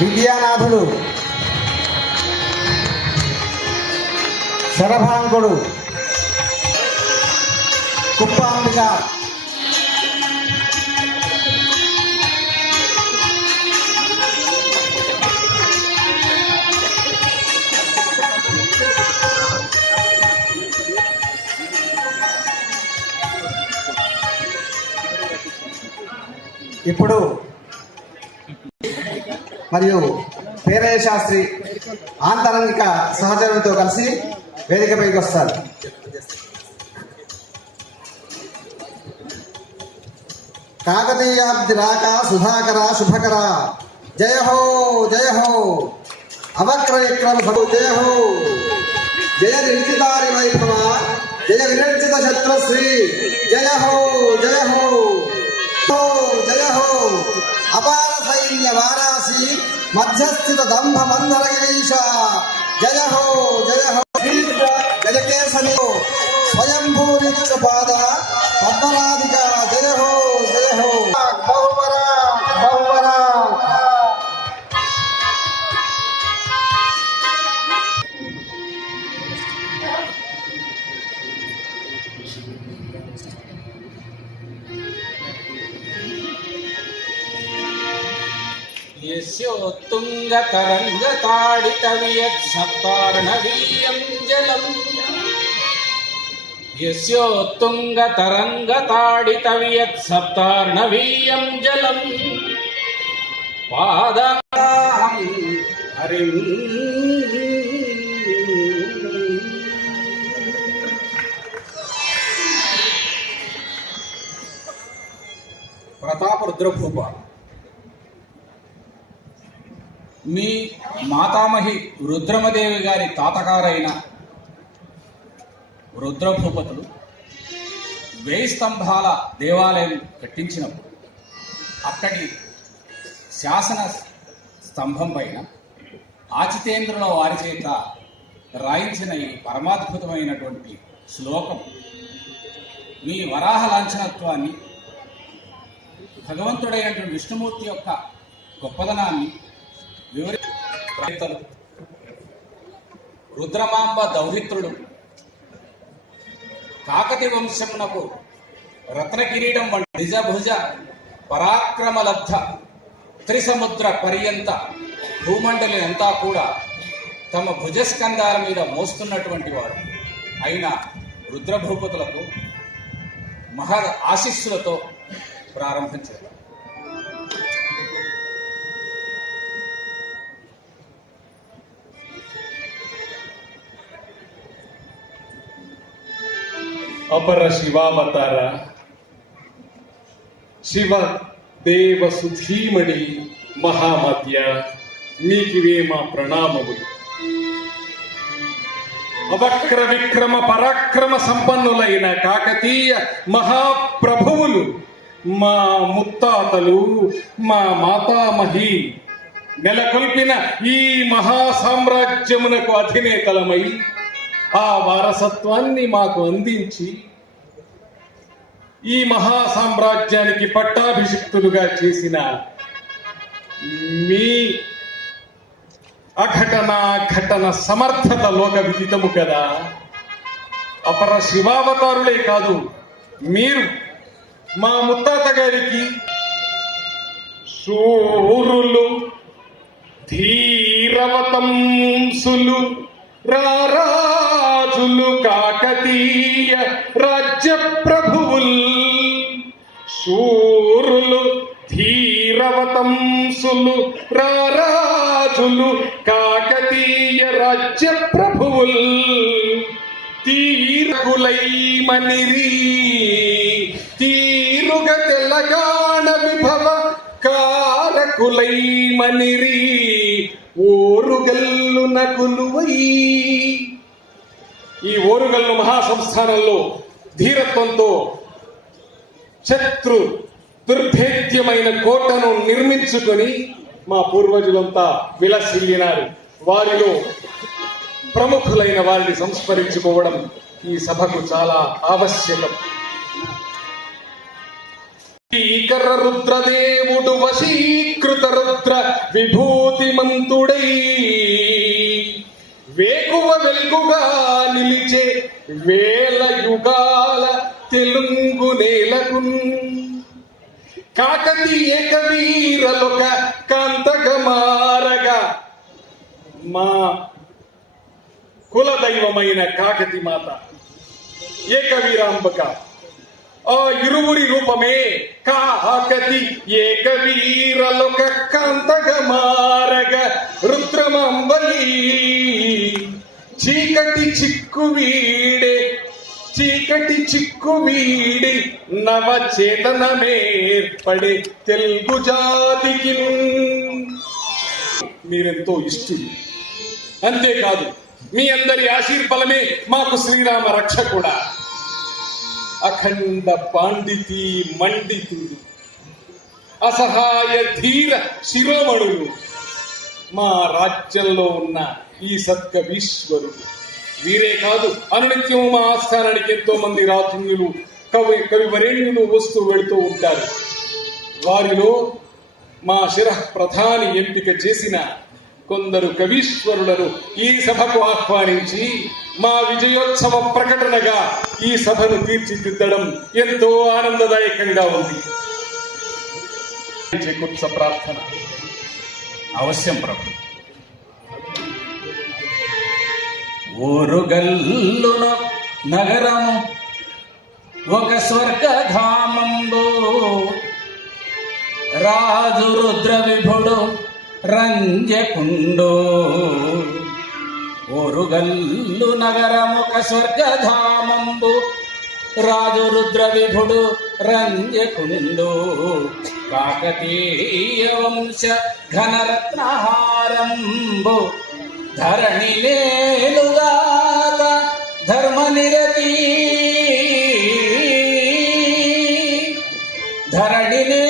విద్యానాథుడు శరభాంకుడు కుప్పాంబిక ఇప్పుడు మరియు పేరయ్య శాస్త్రి ఆంతరంగిక సహచరులతో కలిసి వేదికపైకి వస్తారు. కాకతీయాబ్ది రాక సుధాకర శుభకర జయ హో జయ హో అవక్ర విక్రమ సభు జయ హో జయ నిలిచితారి వైభవ జయ విరచిత శత్రుశ్రీ జయ హో జయ హో హో జయ హో అపార సైన్య వారాసి మధ్యస్థిత దంభ మందర గిరీశ జయ హో జయ హో గజకేశని స్వయంభూరిత్య పాద పద్మనాధిక జయ హో జయ హో బహువరా బహువరా यस्योत्तुङ्गतरङ्गताडितवियत्सप्तार्णवीयं जलम् यस्योत्तुङ्गतरङ्गताडितवियत्सप्तार्णवीयं जलम् पादाहं हरिम् ప్రతాప రుద్రభూప మీ మాతామహి రుద్రమదేవి గారి తాతగారైన రుద్రభూపతులు వేయి స్తంభాల దేవాలయం కట్టించినప్పుడు అక్కడి శాసన స్తంభం పైన ఆచితేంద్రుల వారి చేత రాయించిన ఈ పరమాద్భుతమైనటువంటి శ్లోకం మీ వరాహ లాంఛనత్వాన్ని భగవంతుడైనటువంటి విష్ణుమూర్తి యొక్క గొప్పదనాన్ని వివరితలు రుద్రమాంబ దౌహిత్రుడు కాకతి వంశమునకు రత్నకిరీటం వంటి నిజభుజ పరాక్రమలబ్ధ త్రిసముద్ర పర్యంత భూమండలి అంతా కూడా తమ భుజస్కంధాల మీద మోస్తున్నటువంటి వాడు. అయిన రుద్రభూపతులకు మహా ఆశీస్సులతో ప్రారంభించారు. అపర శివావతార. శివ దేవ సుధీమణి మహామధ్య మీకివే మా ప్రణామములు. అవక్ర విక్రమ పరాక్రమ సంపన్నులైన కాకతీయ మహాప్రభువులు మా ముత్తాతలు మా మాతామహి నెలకొల్పిన ఈ మహాసామ్రాజ్యమునకు అధినేతలమై ఆ వారసత్వాన్ని మాకు అందించి ఈ మహా సామ్రాజ్యానికి పట్టాభిషిక్తులుగా చేసిన మీ అఘటన ఘటన సమర్థత లోక విదితము కదా. అపర శివావతారులే కాదు మీరు మా ముత్తాత గారికి శూరులు ధీరవతంసులు రారాజులు కాకతీయ రాజ్య ప్రభువుల్ శూరులు ధీరవతంసులు రారాజులు కాకతీయ రాజ్య ప్రభువుల్ తీరకులైమనిరి తీరుగ తెలంగాణ విభవ కారకులైమనిరి. ఓరుగల్లున కులువై ఈ ఓరుగల్లు మహాసంస్థానంలో ధీరత్వంతో శత్రు దుర్భేద్యమైన కోటను నిర్మించుకొని మా పూర్వజులంతా విలసిల్లినారు. వారిలో ప్రముఖులైన వారిని సంస్మరించుకోవడం ఈ సభకు చాలా ఆవశ్యకం. ఈకర రుద్రదేవుడు వశీకృత రుద్ర విభూతిమంతుడై వేకువ వెలుగుగా నిలిచే వేల యుగాల తెలుగు నేలకు. కాకతీయ కవీరలొక కాంతగమారగా మా కులదైవమైన కాకతి మాత ఏకవీరాంబక ఆ ఇరువురి రూపమే కాకతి ఏకవీరలొక కాంతగమారగ రుద్రమంబలి. చీకటి చిక్కు వీడే చీకటి చిక్కు వీడి నవ చేతనమేర్పడే తెలుగు జాతికి. మీరెంతో ఇష్టం. అంతేకాదు మీ అందరి ఆశీర్ఫలమే మాకు శ్రీరామ రక్ష కూడా అఖండ పాండితి మండితుడు. అసహాయ ధీర శిరోమణుడు మా రాజ్యంలో ఉన్న ఈ సత్కవీశ్వరుడు వీరే కాదు అనునిత్యం మా ఆస్థానానికి ఎంతో మంది రాజులు కవి కవివరేణ్యులు వస్తూ వెళుతూ ఉంటారు. వారిలో మా శిర ప్రధాని ఎంపిక చేసిన కొందరు కవీశ్వరులను ఈ సభకు ఆహ్వానించి మా విజయోత్సవ ప్రకటనగా ఈ సభను తీర్చిదిద్దడం ఎంతో ఆనందదాయకంగా ఉంది. చేకూర్చ ప్రార్థన. అవశ్యం ప్రభు. ఊరుగల్లును నగరము ఒక స్వర్గధామంలో రాజు రుద్ర విభుడు రంజకుండు. ఓరుగల్లు నగరముక స్వర్గధామంబు రాజు రుద్ర విభుడు రంజకుండు. కాకతీయ వంశ ఘనరత్నహారంబు ధరణి లేలుగాక ధర్మనిరతి. ధరణి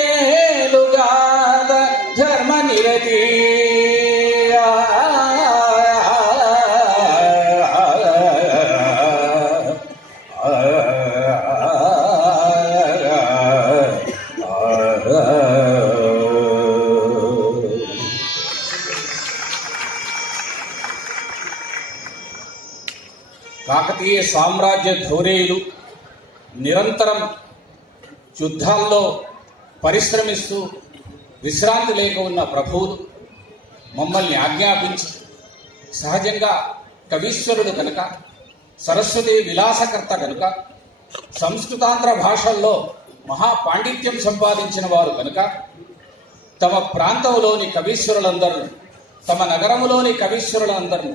కాకతీయ సామ్రాజ్య ధౌరేయులు నిరంతరం యుద్ధాల్లో పరిశ్రమిస్తూ విశ్రాంతి లేక ఉన్న ప్రభువులు మమ్మల్ని ఆజ్ఞాపించి సహజంగా కవీశ్వరుడు కనుక సరస్వతి విలాసకర్త కనుక సంస్కృతాంధ్ర భాషల్లో మహాపాండిత్యం సంపాదించిన వారు కనుక తమ ప్రాంతంలోని కవీశ్వరులందరూ తమ నగరములోని కవీశ్వరులందరూ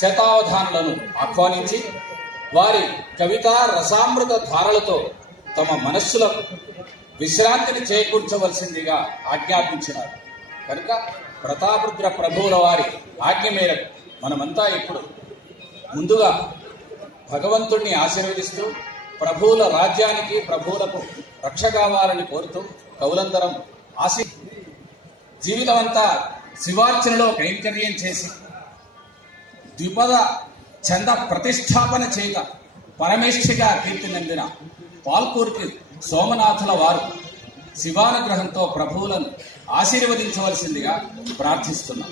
శతావధానులను ఆహ్వానించి వారి కవితా రసామృత ధారలతో తమ మనస్సులకు విశ్రాంతిని చేకూర్చవలసిందిగా ఆజ్ఞాపించినారు కనుక ప్రతాపరుద్ర ప్రభువుల వారి ఆజ్ఞ మేరకు మనమంతా ఇప్పుడు ముందుగా భగవంతుణ్ణి ఆశీర్వదిస్తూ ప్రభువుల రాజ్యానికి ప్రభువులకు రక్ష కావాలని కోరుతూ కౌలందరం ఆశీ జీవితమంతా శివార్చనలో కైంకర్యం చేసి ద్విపద చంద ప్రతిష్టాపన చేత పరమేష్ఠిగా కీర్తి నందిన పాల్కూర్కి సోమనాథుల వారు శివానుగ్రహంతో ప్రభువులను ఆశీర్వదించవలసిందిగా ప్రార్థిస్తున్నాం.